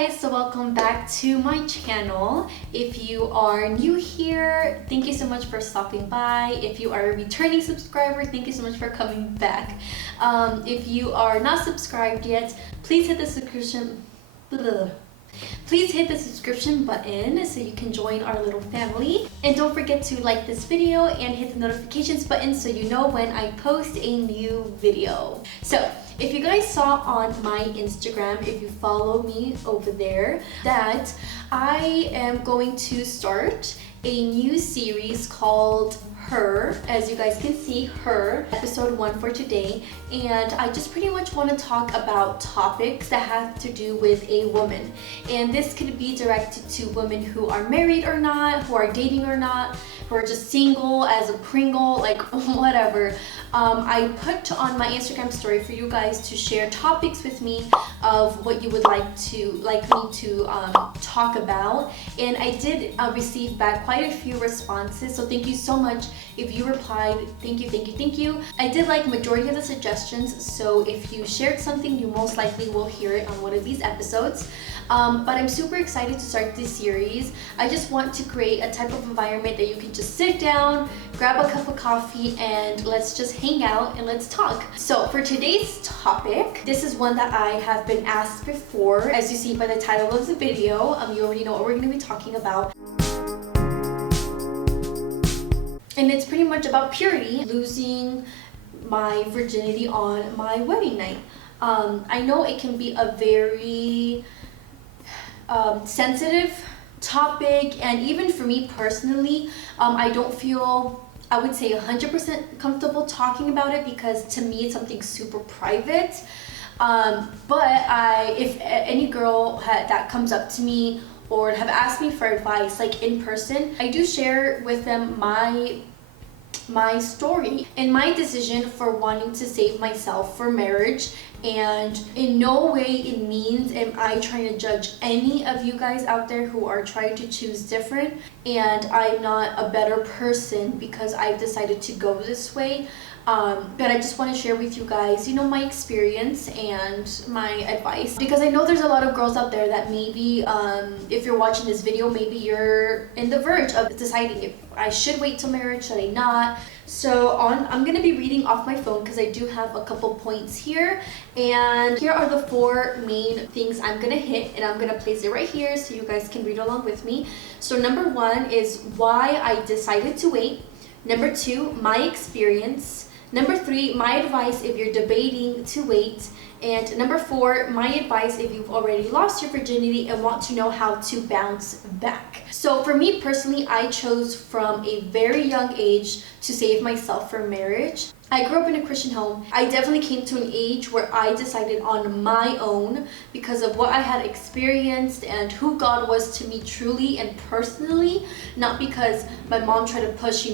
guys, so welcome back to my channel. If you are new here, thank you so much for stopping by. If you are a returning subscriber, thank you so much for coming back. If you are not subscribed yet, please hit the subscription button so you can join our little family. And don't forget to like this video and hit the notifications button so you know when I post a new video. So if you guys saw on my Instagram, if you follow me over there, that I am going to start a new series called Her. As you guys can see, Her, episode 1 for today. And I just pretty much want to talk about topics that have to do with a woman. And this could be directed to women who are married or not, who are dating or not, who are just single as a Pringle, like whatever. I put on my Instagram story for you guys to share topics with me of what you would like me to talk about, and I did receive back quite a few responses, so thank you so much if you replied. Thank you. I did like majority of the suggestions, so if you shared something, you most likely will hear it on one of these episodes. But I'm super excited to start this series. I just want to create a type of environment that you can just sit down, grab a cup of coffee, and let's just hang out and let's talk. So for today's topic, this is one that I have been asked before. As you see by the title of the video, you already know what we're going to be talking about. And it's pretty much about purity, losing my virginity on my wedding night. I know it can be a very sensitive topic, and even for me personally, I don't feel, I would say, 100% comfortable talking about it because to me it's something super private. But if any girl that comes up to me or have asked me for advice, like in person, I do share with them my story and my decision for wanting to save myself for marriage. And in no way it means am I trying to judge any of you guys out there who are trying to choose different, and I'm not a better person because I've decided to go this way. But I just want to share with you guys, my experience and my advice, because I know there's a lot of girls out there that maybe, if you're watching this video, maybe you're in the verge of deciding if I should wait till marriage, should I not. So I'm going to be reading off my phone because I do have a couple points here, and here are the 4 main things I'm going to hit, and I'm going to place it right here so you guys can read along with me. So number 1 is why I decided to wait. Number 2, my experience. Number 3, my advice if you're debating to wait. And number 4, my advice if you've already lost your virginity and want to know how to bounce back. So for me personally, I chose from a very young age to save myself for marriage. I grew up in a Christian home. I definitely came to an age where I decided on my own because of what I had experienced and who God was to me truly and personally, not because my mom tried to push,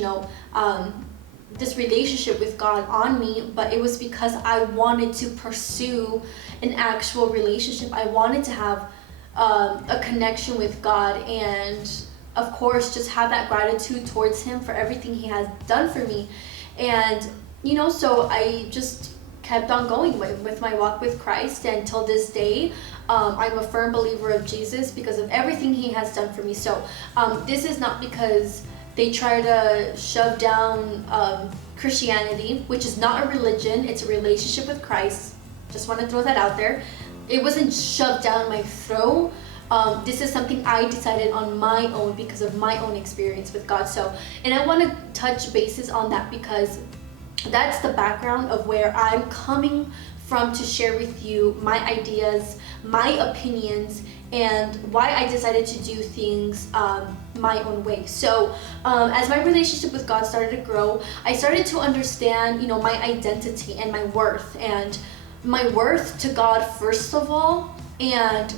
this relationship with God on me, but it was because I wanted to pursue an actual relationship. I wanted to have a connection with God, and of course just have that gratitude towards Him for everything He has done for me. And so I just kept on going with my walk with Christ, and till this day I'm a firm believer of Jesus because of everything He has done for me. So this is not because they try to shove down Christianity, which is not a religion, it's a relationship with Christ. Just want to throw that out there. It wasn't shoved down my throat. This is something I decided on my own because of my own experience with God. And I want to touch bases on that because that's the background of where I'm coming from to share with you my ideas, my opinions, and why I decided to do things my own way. So as my relationship with God started to grow, I started to understand, my identity and my worth to God first of all, and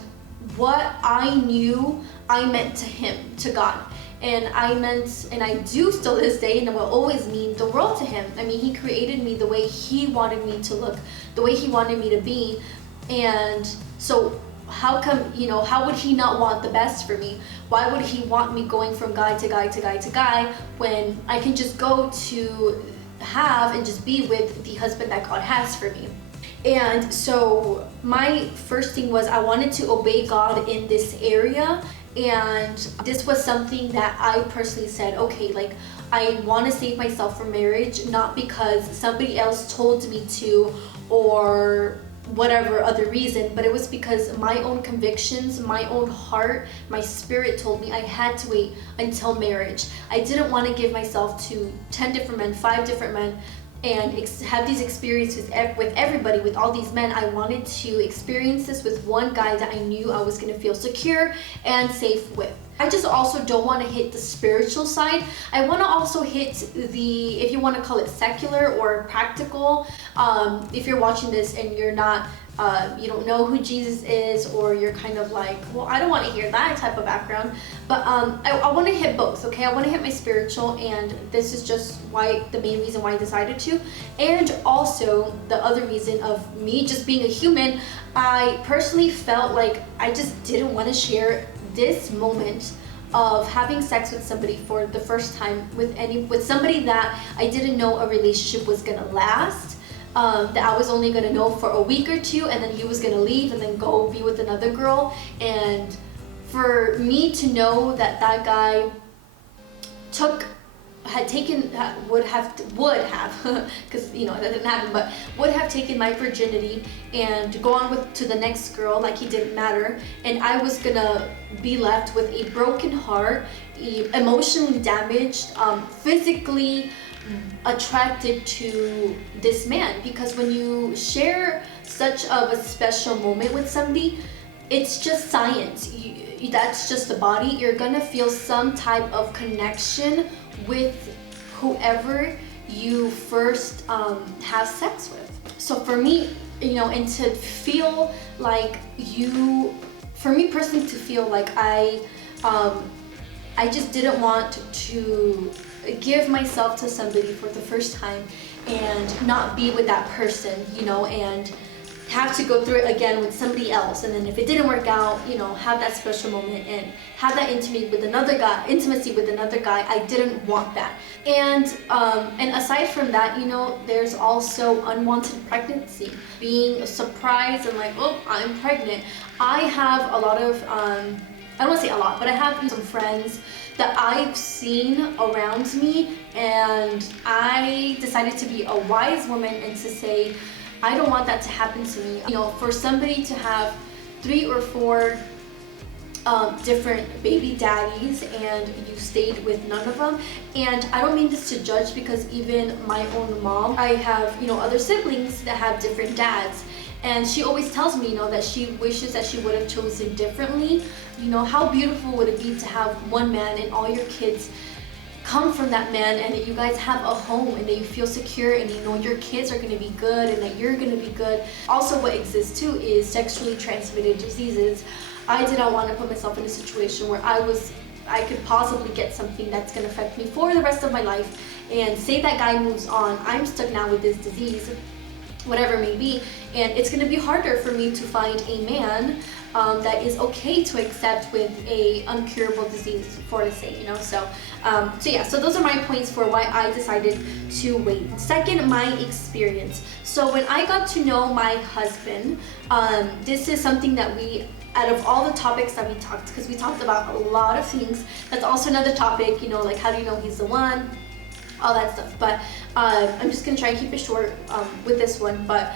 what I knew I meant to Him, to God. And I meant, and I do still this day, and it will always mean the world to Him. I mean, He created me the way He wanted me to look, the way He wanted me to be. And so how come, how would He not want the best for me? Why would He want me going from guy to guy to guy to guy when I can just go to have and just be with the husband that God has for me? And so my first thing was I wanted to obey God in this area. And this was something that I personally said, okay, like I want to save myself from marriage, not because somebody else told me to or whatever other reason, but it was because my own convictions, my own heart, my spirit told me I had to wait until marriage. I didn't want to give myself to 10 different men, 5 different men, and have these experiences with everybody, with all these men. I wanted to experience this with one guy that I knew I was going to feel secure and safe with. I just also don't want to hit the spiritual side. I want to also hit the, if you want to call it secular or practical, if you're watching this and you're not, you don't know who Jesus is, or you're kind of like, well, I don't want to hear that type of background. But I want to hit both, okay? I want to hit my spiritual, and this is just the main reason why I decided to. And also the other reason of me just being a human, I personally felt like I just didn't want to share this moment of having sex with somebody for the first time with somebody that I didn't know a relationship was gonna last. That I was only gonna know for a week or two, and then he was gonna leave and then go be with another girl. And for me to know that that guy would have because you know that didn't happen, but would have taken my virginity and go on to the next girl like he didn't matter, and I was gonna be left with a broken heart, emotionally damaged, physically attracted to this man. Because when you share such of a special moment with somebody, it's just science. That's just the body. You're gonna feel some type of connection with whoever you first have sex with. So for me, you know, and to feel like for me personally, to feel like I just didn't want to give myself to somebody for the first time and not be with that person, you know, and have to go through it again with somebody else. And then if it didn't work out, you know, have that special moment and have that intimacy with another guy. I didn't want that. And aside from that, you know, there's also unwanted pregnancy, being surprised and like, oh, I'm pregnant. I have a lot of I don't want to say a lot, but I have some friends that I've seen around me, and I decided to be a wise woman and to say, I don't want that to happen to me. You know, for somebody to have 3 or 4 different baby daddies and you stayed with none of them. And I don't mean this to judge, because even my own mom, I have, you know, other siblings that have different dads. And she always tells me, you know, that she wishes that she would have chosen differently. You know, how beautiful would it be to have one man and all your kids come from that man, and that you guys have a home and that you feel secure and you know your kids are going to be good and that you're going to be good. Also, what exists too is sexually transmitted diseases. I did not want to put myself in a situation where I could possibly get something that's going to affect me for the rest of my life, and say that guy moves on, I'm stuck now with this disease, whatever it may be, and it's going to be harder for me to find a man that is okay to accept with a uncurable disease, for to say, you know. So those are my points for why I decided to wait. Second, my experience. So when I got to know my husband, this is something that out of all the topics that we talked, because we talked about a lot of things, that's also another topic, you know, like how do you know he's the one, all that stuff. But I'm just gonna try and keep it short with this one. But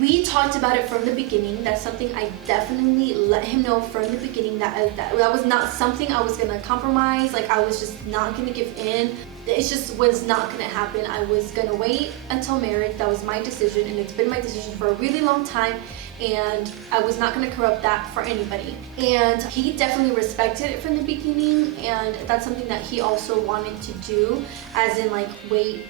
we talked about it from the beginning. That's something I definitely let him know from the beginning, that was not something I was gonna compromise. Like, I was just not gonna give in. It just was not gonna happen. I was gonna wait until marriage. That was my decision, and it's been my decision for a really long time. And I was not gonna corrupt that for anybody. And he definitely respected it from the beginning, and that's something that he also wanted to do, as in like wait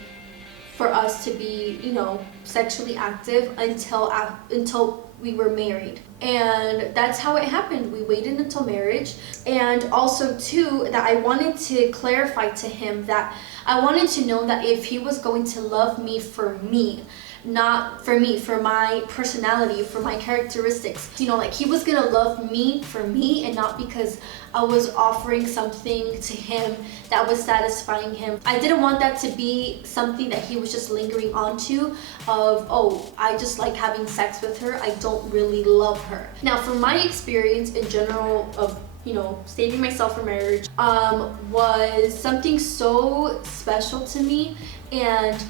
for us to be, you know, sexually active until we were married. And that's how it happened. We waited until marriage. And also too, that I wanted to clarify to him that I wanted to know that if he was going to love me for me, not for me, for my personality, for my characteristics. You know, like he was gonna love me for me and not because I was offering something to him that was satisfying him. I didn't want that to be something that he was just lingering onto of, oh, I just like having sex with her, I don't really love her. Now, from my experience in general of, you know, saving myself for marriage, was something so special to me, and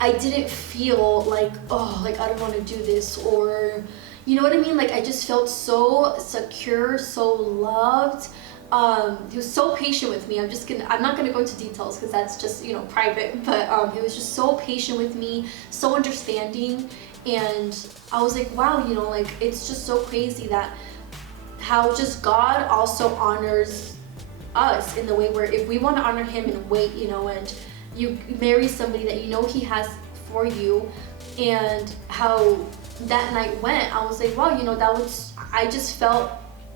I didn't feel like, oh, like I don't want to do this, or you know what I mean? Like I just felt so secure, so loved. He was so patient with me. I'm not gonna go into details because that's just, you know, private, but he was just so patient with me, so understanding, and I was like, wow, you know, like it's just so crazy that how just God also honors us in the way where if we want to honor him and wait, you know, and you marry somebody that you know he has for you, and how that night went, I was like, wow, you know, I just felt,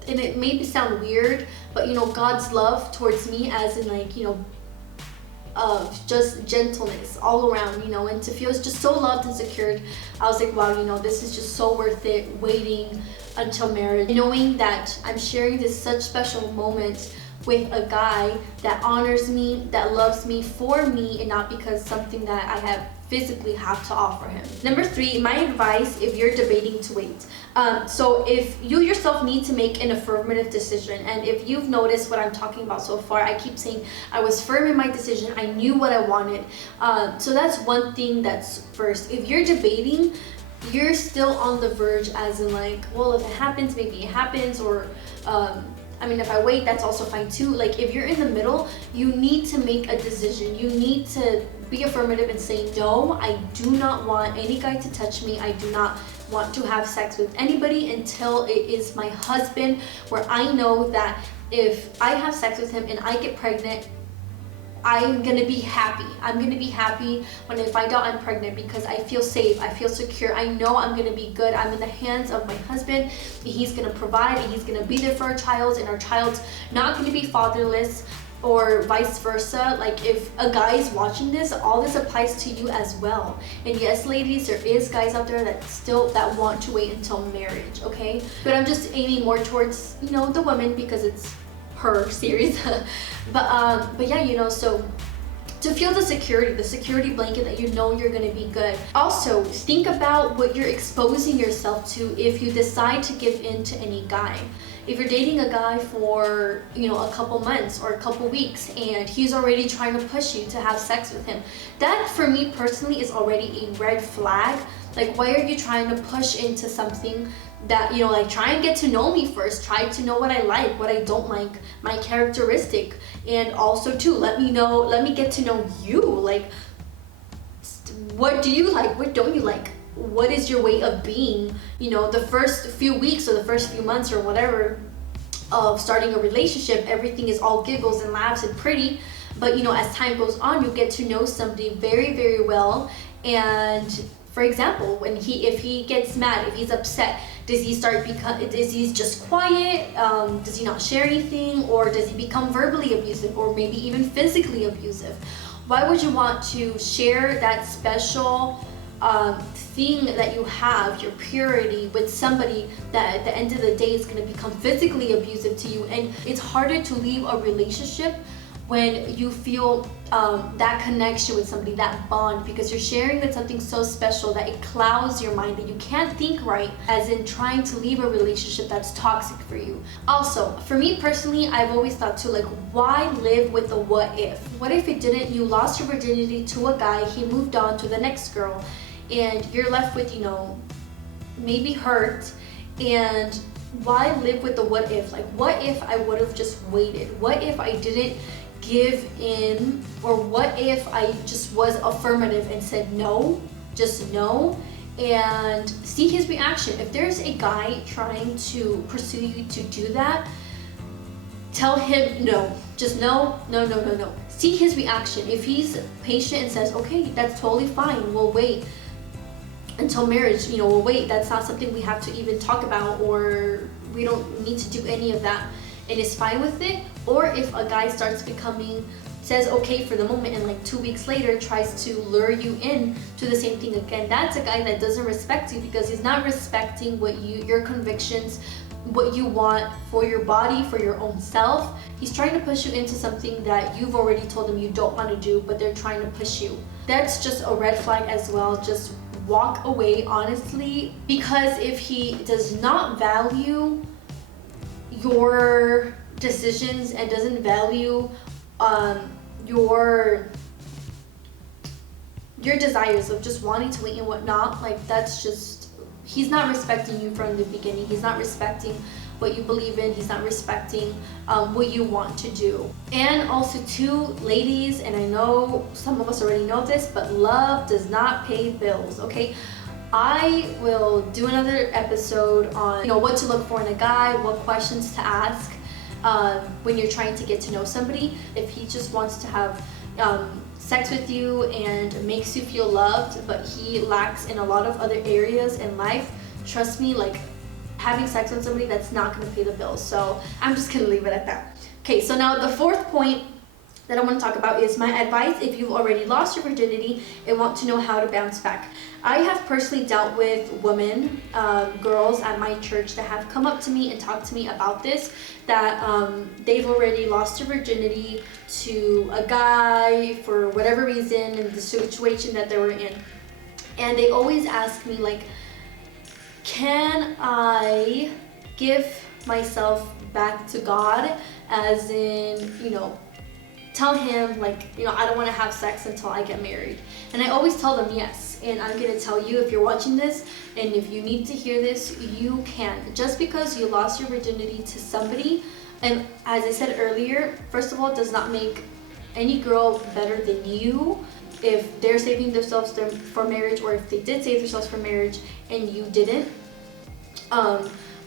and it made me sound weird, but you know, God's love towards me as in like, you know, of just gentleness all around, you know, and to feel just so loved and secured. I was like, wow, you know, this is just so worth it, waiting until marriage, knowing that I'm sharing this such special moment with a guy that honors me, that loves me for me, and not because something that I physically have to offer him. Number 3, my advice if you're debating to wait. So if you yourself need to make an affirmative decision, and if you've noticed what I'm talking about so far, I keep saying I was firm in my decision, I knew what I wanted. So that's one thing that's first. If you're debating, you're still on the verge, as in like, well, if it happens, maybe it happens, or I mean, if I wait, that's also fine too. Like if you're in the middle, you need to make a decision. You need to be affirmative and say, no, I do not want any guy to touch me. I do not want to have sex with anybody until it is my husband, where I know that if I have sex with him and I get pregnant, I'm gonna be happy. I'm gonna be happy when I find out I'm pregnant because I feel safe, I feel secure, I know I'm gonna be good. I'm in the hands of my husband, and he's gonna provide, and he's gonna be there for our child, and our child's not gonna be fatherless, or vice versa. Like if a guy is watching this, all this applies to you as well. And yes, ladies, there is guys out there that want to wait until marriage, okay? But I'm just aiming more towards, you know, the women because it's her series. but yeah, you know, so to feel the security blanket that you know you're gonna be good. Also, think about what you're exposing yourself to if you decide to give in to any guy. If you're dating a guy for, you know, a couple months or a couple weeks and he's already trying to push you to have sex with him, that for me personally is already a red flag. Like, why are you trying to push into something that, you know, like try and get to know me first, try to know what I like, what I don't like, my characteristic, and also too, let me get to know you. Like, what do you like, what don't you like, what is your way of being? You know, the first few weeks or the first few months or whatever of starting a relationship, everything is all giggles and laughs and pretty, but you know, as time goes on, you get to know somebody very, very well. And for example, if he gets mad, if he's upset, does he just quiet? Does he not share anything? Or does he become verbally abusive, or maybe even physically abusive? Why would you want to share that special thing that you have, your purity, with somebody that at the end of the day is going to become physically abusive to you? And it's harder to leave a relationship when you feel that connection with somebody, that bond, because you're sharing with something so special that it clouds your mind, that you can't think right, as in trying to leave a relationship that's toxic for you. Also, for me personally, I've always thought too, like, why live with the what if? What if it didn't, you lost your virginity to a guy, he moved on to the next girl, and you're left with, you know, maybe hurt, and why live with the what if? Like, what if I would have just waited? What if I didn't give in? Or what if I just was affirmative and said no, just no, and see his reaction? If there's a guy trying to pursue you to do that, tell him no, just no. See his reaction. If he's patient and says, okay, that's totally fine, we'll wait until marriage, you know, we'll wait, that's not something we have to even talk about, or we don't need to do any of that, and is fine with it. Or if a guy starts becoming says okay for the moment and like 2 weeks later tries to lure you in to the same thing again. That's a guy that doesn't respect you, because he's not respecting your convictions, what you want for your body, for your own self. He's trying to push you into something that you've already told him you don't want to do, but they're trying to push you. That's just a red flag as well. Just walk away, honestly, because if he does not value your decisions and doesn't value your desires of just wanting to wait and whatnot, like that's just, he's not respecting you from the beginning. He's not respecting what you believe in. He's not respecting what you want to do. And also too, ladies, and I know some of us already know this, but love does not pay bills, okay? I will do another episode on what to look for in a guy, what questions to ask when you're trying to get to know somebody. If he just wants to have sex with you and makes you feel loved, but he lacks in a lot of other areas in life, trust me, like having sex with somebody, that's not going to pay the bills. So I'm just going to leave it at that. Okay, so now the fourth point that I want to talk about is my advice if you've already lost your virginity and want to know how to bounce back. I have personally dealt with women, girls at my church that have come up to me and talked to me about this, that they've already lost their virginity to a guy for whatever reason in the situation that they were in. And they always ask me, like, can I give myself back to God, as in, tell him, like, I don't want to have sex until I get married? And I always tell them yes. And I'm going to tell you, if you're watching this and if you need to hear this, you can. Just because you lost your virginity to somebody, and as I said earlier, first of all, it does not make any girl better than you if they're saving themselves for marriage, or if they did save themselves for marriage and you didn't.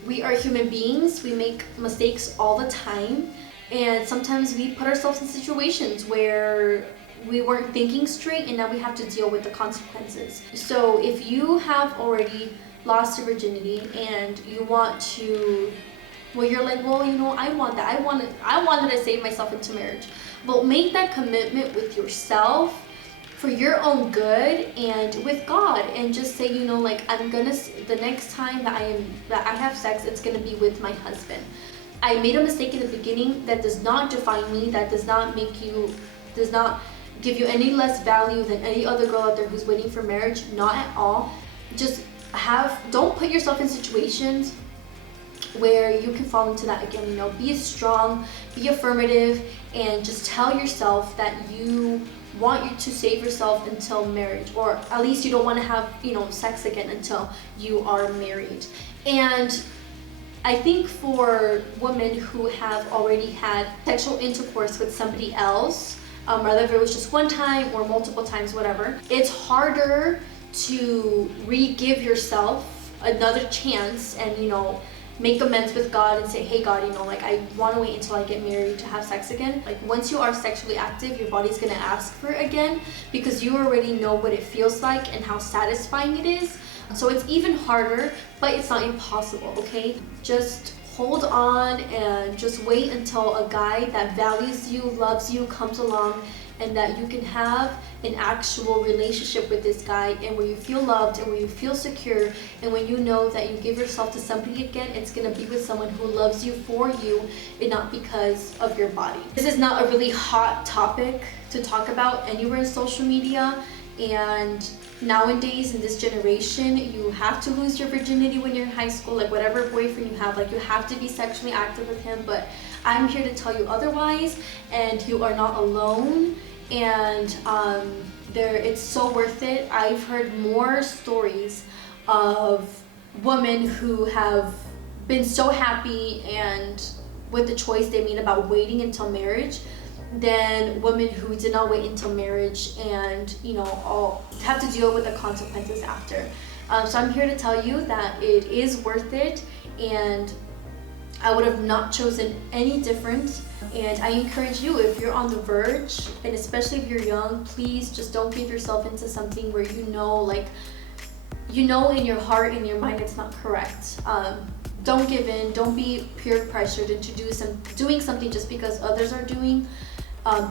We are human beings. We make mistakes all the time. And sometimes we put ourselves in situations where we weren't thinking straight, and now we have to deal with the consequences. So if you have already lost your virginity and you want to, you're like, I want that. I wanted to save myself into marriage. Well, make that commitment with yourself for your own good and with God, and just say, like, the next time that I have sex, it's gonna be with my husband. I made a mistake in the beginning. That does not define me. That does not give you any less value than any other girl out there who's waiting for marriage. Not at all. Just don't put yourself in situations where you can fall into that again. Be strong, be affirmative, and just tell yourself that you want you to save yourself until marriage, or at least you don't want to have sex again until you are married. And I think for women who have already had sexual intercourse with somebody else, whether if it was just one time or multiple times, whatever, it's harder to re-give yourself another chance and make amends with God and say, hey God, like, I want to wait until I get married to have sex again. Like, once you are sexually active, your body's gonna ask for it again, because you already know what it feels like and how satisfying it is. So it's even harder, but it's not impossible, okay? Just hold on and just wait until a guy that values you, loves you, comes along, and that you can have an actual relationship with this guy, and where you feel loved and where you feel secure, and when you know that you give yourself to somebody again, it's gonna be with someone who loves you for you and not because of your body. This is not a really hot topic to talk about anywhere in social media, and nowadays in this generation, you have to lose your virginity when you're in high school. Like, whatever boyfriend you have, like, you have to be sexually active with him. But I'm here to tell you otherwise, and you are not alone. And it's so worth it. I've heard more stories of women who have been so happy and with the choice they made about waiting until marriage, than women who did not wait until marriage and all have to deal with the consequences after. So I'm here to tell you that it is worth it, and I would have not chosen any different. And I encourage you, if you're on the verge, and especially if you're young, please just don't give yourself into something where in your heart and your mind it's not correct. Don't give in. Don't be peer pressured into doing something just because others are doing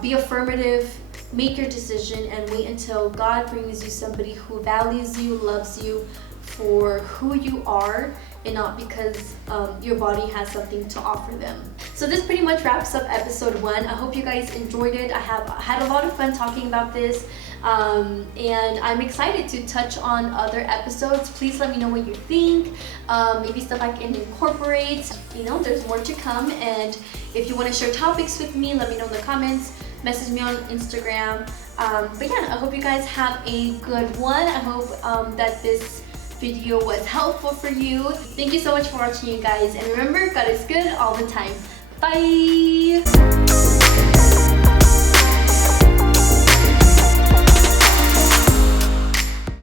Be affirmative, make your decision, and wait until God brings you somebody who values you, loves you for who you are, and not because your body has something to offer them. So this pretty much wraps up episode 1. I hope you guys enjoyed it. I have had a lot of fun talking about this, and I'm excited to touch on other episodes. Please let me know what you think, maybe stuff I can incorporate. You know, there's more to come, and if you want to share topics with me, let me know in the comments, message me on Instagram. But yeah, I hope you guys have a good one. I hope that this video was helpful for you. Thank you so much for watching, you guys, and remember, God is good all the time. Bye.